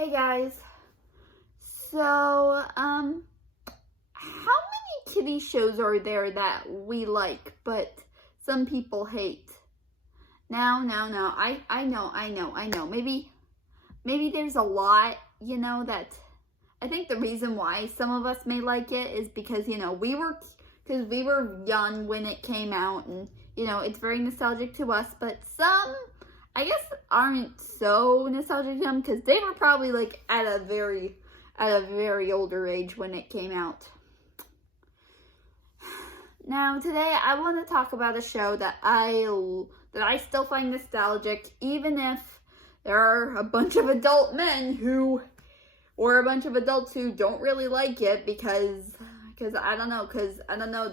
Hey guys. So, how many TV shows are there that we like, but some people hate? Now, I know. Maybe there's a lot, that I think the reason why some of us may like it is because, we were young when it came out and, it's very nostalgic to us, but some, I guess, aren't so nostalgic to them because they were probably like at a very older age when it came out. Now today I want to talk about a show that I still find nostalgic, even if there are a bunch of adult men or a bunch of adults who don't really like it because I don't know,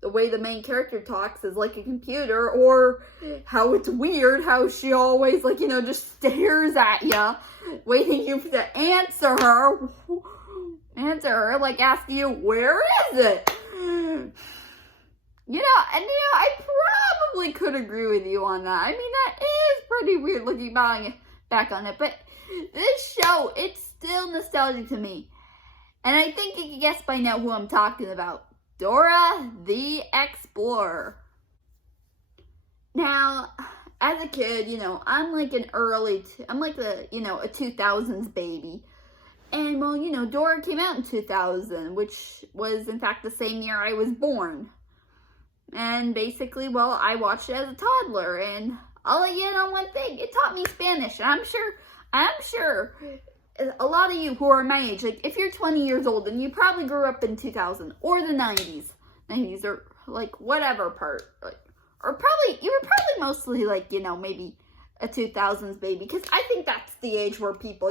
the way the main character talks is like a computer, or how it's weird how she always just stares at you, waiting you to answer her, like asking you, where is it? I probably could agree with you on that. I mean, that is pretty weird looking back on it, but this show, it's still nostalgic to me. And I think you can guess by now who I'm talking about. Dora the Explorer. Now, as a kid, I'm like a 2000s baby. And well, Dora came out in 2000, which was in fact the same year I was born. And basically, well, I watched it as a toddler, and I'll let you know one thing, it taught me Spanish. And I'm sure a lot of you who are my age, like if you're 20 years old and you probably grew up in 2000 or the 90s or like whatever part, you were probably mostly like, maybe a 2000s baby, because I think that's the age where people,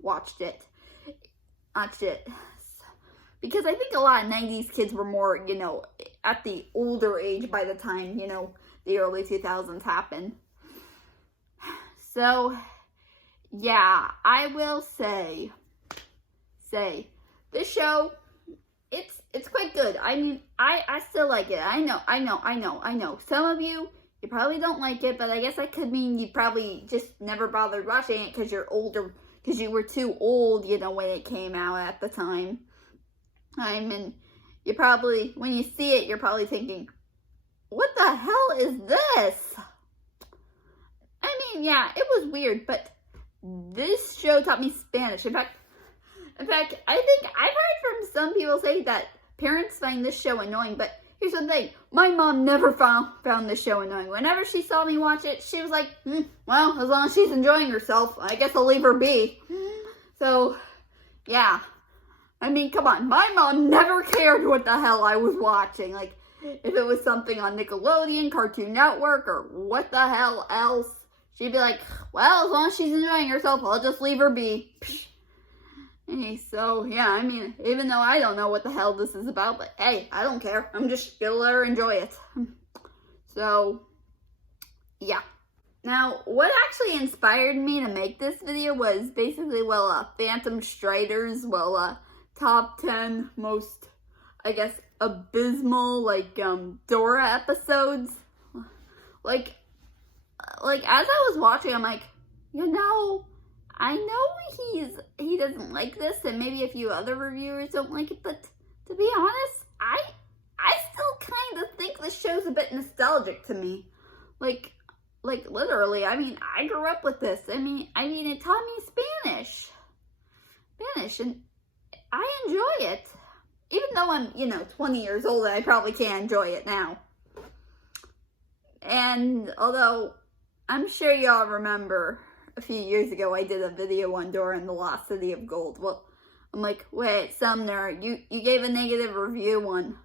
watched it. Because I think a lot of 90s kids were more, at the older age by the time, the early 2000s happened. So, yeah, I will say, this show, it's quite good. I mean, I still like it. I know. Some of you probably don't like it, but I guess that could mean you probably just never bothered watching it because you're older, because you were too old, when it came out at the time. I mean, you probably, when you see it, you're probably thinking, what the hell is this? I mean, yeah, it was weird, but this show taught me Spanish. In fact, I think I've heard from some people say that parents find this show annoying, but here's the thing. My mom never found this show annoying. Whenever she saw me watch it, she was like, well, as long as she's enjoying herself, I guess I'll leave her be. So, yeah. I mean, come on. My mom never cared what the hell I was watching. Like, if it was something on Nickelodeon, Cartoon Network, or what the hell else, she'd be like, well, as long as she's enjoying herself, I'll just leave her be. Hey, so, yeah, I mean, even though I don't know what the hell this is about, but hey, I don't care. I'm just gonna let her enjoy it. So, yeah. Now, what actually inspired me to make this video was basically, Phantom Strider's, top 10 most, I guess, abysmal, Dora episodes. Like, as I was watching, I'm like, I know he doesn't like this, and maybe a few other reviewers don't like it, but to be honest, I still kind of think the show's a bit nostalgic to me. Like literally, I mean, I grew up with this. I mean, it taught me Spanish, and I enjoy it. Even though I'm, 20 years old, and I probably can't enjoy it now. And although I'm sure y'all remember a few years ago I did a video on Dora and the Lost City of Gold. Well, I'm like, wait, Sumner, you gave a negative review on.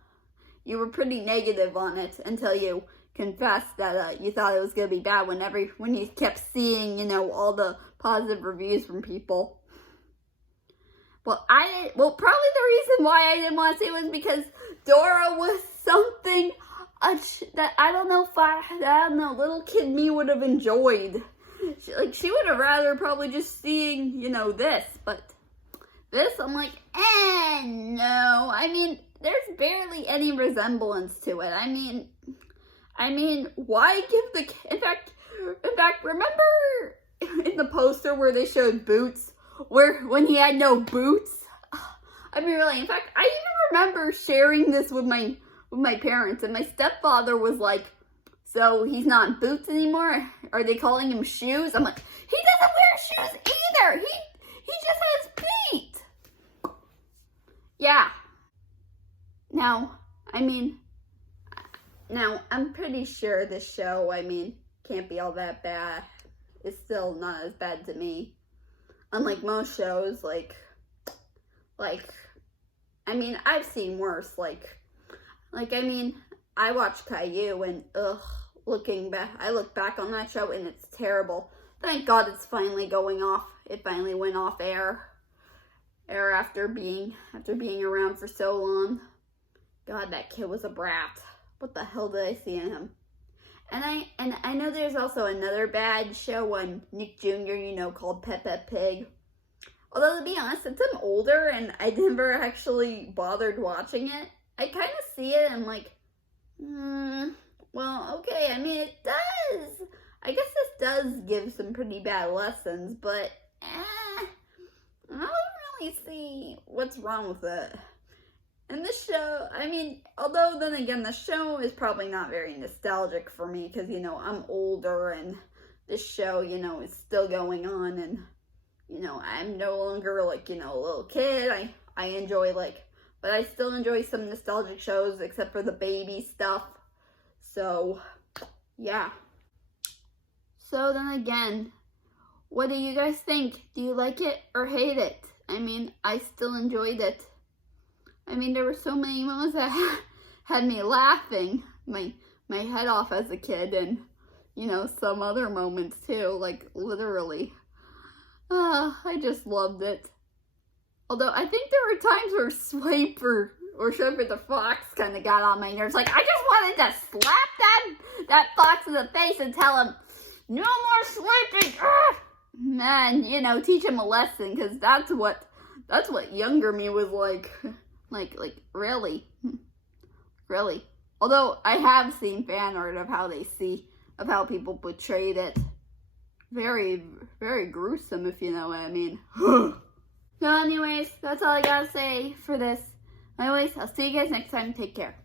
You were pretty negative on it until you confessed that you thought it was going to be bad when you kept seeing, all the positive reviews from people. Well, probably the reason why I didn't want to see it was because Dora was something that I don't know, little kid me would have enjoyed. She would have rather probably just seeing, this, but this, I'm like, no. I mean, there's barely any resemblance to it. I mean, why give in fact, remember in the poster where they showed Boots when he had no boots. I mean, really, in fact, I even remember sharing this with my parents, and my stepfather was like, so he's not in boots anymore? Are they calling him shoes? I'm like, he doesn't wear shoes either. He just has feet. Yeah. Now, I'm pretty sure this show, can't be all that bad. It's still not as bad to me. Unlike most shows, I've seen worse. I watched Caillou and I look back on that show and it's terrible. Thank God it's finally going off. It finally went off air after being around for so long. God, that kid was a brat. What the hell did I see in him? And I know there's also another bad show on Nick Jr., called Peppa Pig. Although, to be honest, since I'm older and I never actually bothered watching it, I kind of see it and I'm like, well, okay, it does. I guess this does give some pretty bad lessons, but I don't really see what's wrong with it. And this show, although then again, the show is probably not very nostalgic for me because, I'm older and this show, is still going on and, I'm no longer a little kid. I enjoy but I still enjoy some nostalgic shows except for the baby stuff. So, yeah. So then again, what do you guys think? Do you like it or hate it? I still enjoyed it. There were so many moments that had me laughing my head off as a kid and, some other moments too, literally. I just loved it. Although I think there were times where Swipe or Shepherd the Fox kind of got on my nerves. I just wanted to slap that fox in the face and tell him, no more swiping. Man, teach him a lesson because that's what younger me was like. Really. Although I have seen fan art of how people portrayed it. Very, very gruesome, if you know what I mean. So anyways, that's all I gotta say for this. Anyways, I'll see you guys next time. Take care.